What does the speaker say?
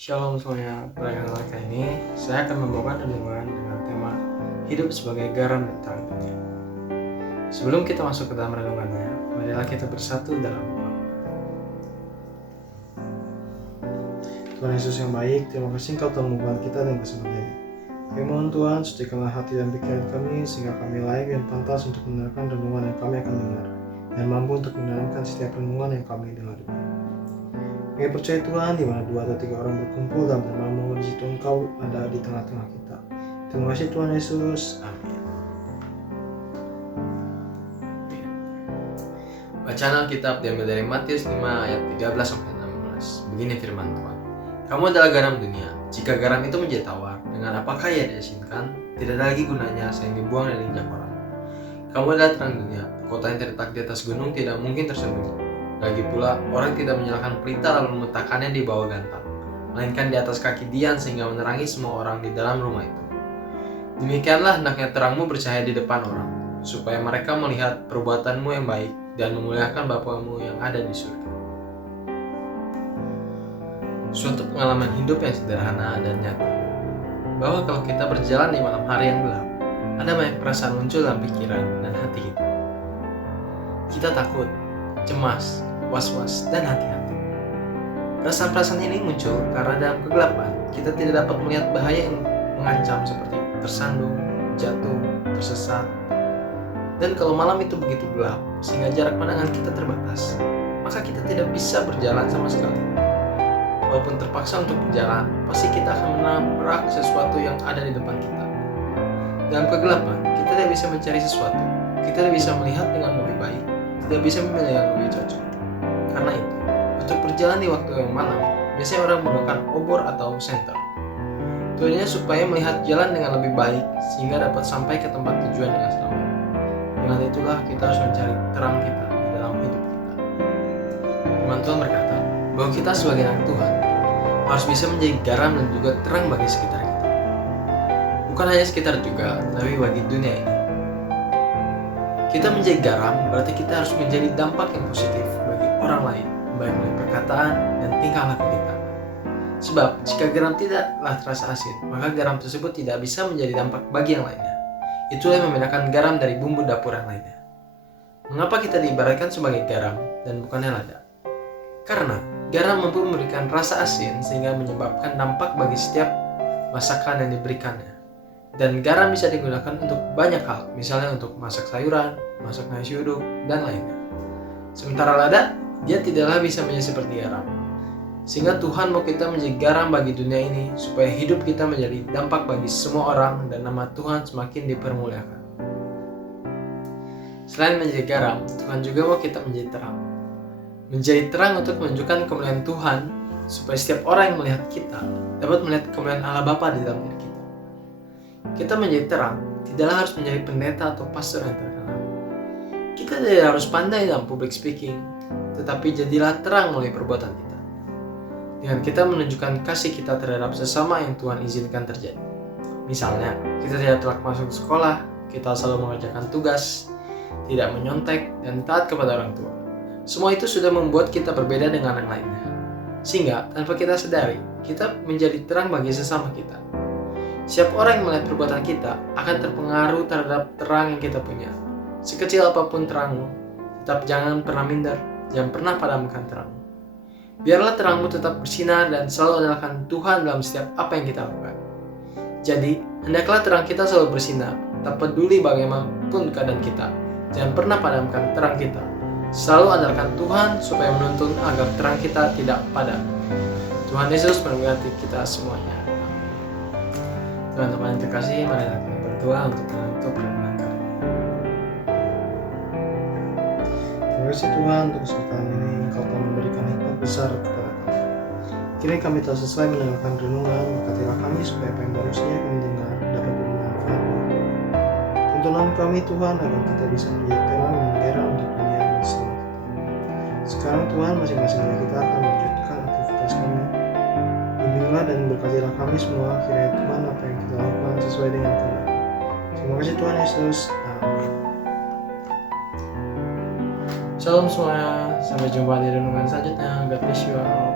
Shalom semuanya, pada kali ini saya akan membawakan renungan dengan tema hidup sebagai garam dan terang dunia. Sebelum kita masuk ke dalam renungannya, marilah kita bersatu dalam doa. Tuhan Yesus yang baik, terima kasih Engkau telah membuat kita dengan kesempatan ini. Kami mohon Tuhan, sucikanlah hati dan pikiran kami sehingga kami layak dan pantas untuk mendengarkan renungan yang kami akan dengar dan mampu untuk menjalankan setiap renungan yang kami dengar. Kami percaya Tuhan, di mana 2 atau 3 orang berkumpul dalam nama-Mu, di situ Engkau ada di tengah-tengah kita. Terima kasih Tuhan Yesus. Amin. Bacaan Alkitab diambil dari Matius 5 ayat 13-16. Begini firman Tuhan. Kamu adalah garam dunia. Jika garam itu menjadi tawar, dengan apakah ia diasinkan? Tidak ada lagi gunanya selain dibuang dan diinjak orang. Kamu adalah terang dunia. Kota yang terletak di atas gunung tidak mungkin tersembunyi. Lagi pula, orang tidak menyalakan pelita lalu meletakkannya di bawah gantang, melainkan di atas kaki dian sehingga menerangi semua orang di dalam rumah itu. Demikianlah hendaknya terangmu bercahaya di depan orang, supaya mereka melihat perbuatanmu yang baik dan memuliakan Bapamu yang ada di surga. Suatu pengalaman hidup yang sederhana dan nyata, bahwa kalau kita berjalan di malam hari yang gelap, ada banyak perasaan muncul dalam pikiran dan hati kita. Kita takut, cemas, was-was, dan hati-hati. Perasaan-perasaan ini muncul karena dalam kegelapan kita tidak dapat melihat bahaya yang mengancam seperti tersandung, jatuh, tersesat. Dan kalau malam itu begitu gelap sehingga jarak pandangan kita terbatas, maka kita tidak bisa berjalan sama sekali. Walaupun terpaksa untuk berjalan, pasti kita akan menabrak sesuatu yang ada di depan kita. Dalam kegelapan, kita tidak bisa mencari sesuatu, kita tidak bisa melihat dengan lebih baik, tidak bisa memilih yang lebih cocok. Karena itu, untuk berjalan di waktu yang malam, biasanya orang menggunakan obor atau senter. Tujuannya supaya melihat jalan dengan lebih baik sehingga dapat sampai ke tempat tujuan dengan selamat. Dengan itulah kita harus mencari terang kita di dalam hidup kita. Firman Tuhan berkata bahwa kita sebagai anak Tuhan harus bisa menjadi garam dan juga terang bagi sekitar kita. Bukan hanya sekitar juga, tapi bagi dunia ini. Kita menjadi garam berarti kita harus menjadi dampak yang positif bagi orang lain, baik melalui perkataan dan tingkah laku kita. Sebab jika garam tidaklah terasa asin, maka garam tersebut tidak bisa menjadi dampak bagi yang lainnya. Itulah yang membedakan garam dari bumbu dapur yang lainnya. Mengapa kita diibaratkan sebagai garam dan bukannya lada? Karena garam mampu memberikan rasa asin sehingga menyebabkan dampak bagi setiap masakan yang diberikannya. Dan garam bisa digunakan untuk banyak hal, misalnya untuk masak sayuran, masak nasi uduk, dan lainnya. Sementara lada, dia tidaklah bisa menjadi seperti garam. Sehingga Tuhan mau kita menjadi garam bagi dunia ini, supaya hidup kita menjadi dampak bagi semua orang dan nama Tuhan semakin dipermuliakan. Selain menjadi garam, Tuhan juga mau kita menjadi terang. Menjadi terang untuk menunjukkan kemuliaan Tuhan, supaya setiap orang yang melihat kita dapat melihat kemuliaan Allah Bapa di dalam diri kita. Kita menjadi terang, tidaklah harus menjadi pendeta atau pastor yang terkenal. Kita tidak harus pandai dalam public speaking, tetapi jadilah terang melalui perbuatan kita. Dengan kita menunjukkan kasih kita terhadap sesama yang Tuhan izinkan terjadi. Misalnya, kita tidak telat masuk sekolah, kita selalu mengerjakan tugas, tidak menyontek, dan taat kepada orang tua. Semua itu sudah membuat kita berbeda dengan yang lainnya. Sehingga, tanpa kita sadari, kita menjadi terang bagi sesama kita. Setiap orang yang melihat perbuatan kita akan terpengaruh terhadap terang yang kita punya. Sekecil apapun terangmu, tetap jangan pernah minder, jangan pernah padamkan terangmu. Biarlah terangmu tetap bersinar dan selalu andalkan Tuhan dalam setiap apa yang kita lakukan. Jadi, hendaklah terang kita selalu bersinar, tak peduli bagaimanapun keadaan kita. Jangan pernah padamkan terang kita. Selalu andalkan Tuhan supaya menuntun agar terang kita tidak padam. Tuhan Yesus memberkati kita semuanya. Teman-teman yang terkasih, mari kita berdoa untuk menutup renungan kali ini. Terima kasih Tuhan untuk kesempatan ini, Engkau telah memberikan hikmat besar kepada kami. Kini kami telah selesai mendengarkan renungan, berkatilah kami supaya apa yang baru saja kami dengar dapat bermanfaat. Tuntunlah kami Tuhan agar kita bisa menjadi terang dan garam untuk dunia dan selamat kita. Sekarang Tuhan, masing-masing dari kita akan melanjutkan aktivitas kami. Bimbinglah dan berkatilah kami semua, kiranya Tuhan apa yang kita lakukan sesuai dengan kehendak. Terima kasih Tuhan Yesus. Amin. Shalom semuanya, sampai jumpa di renungan selanjutnya. God bless you all.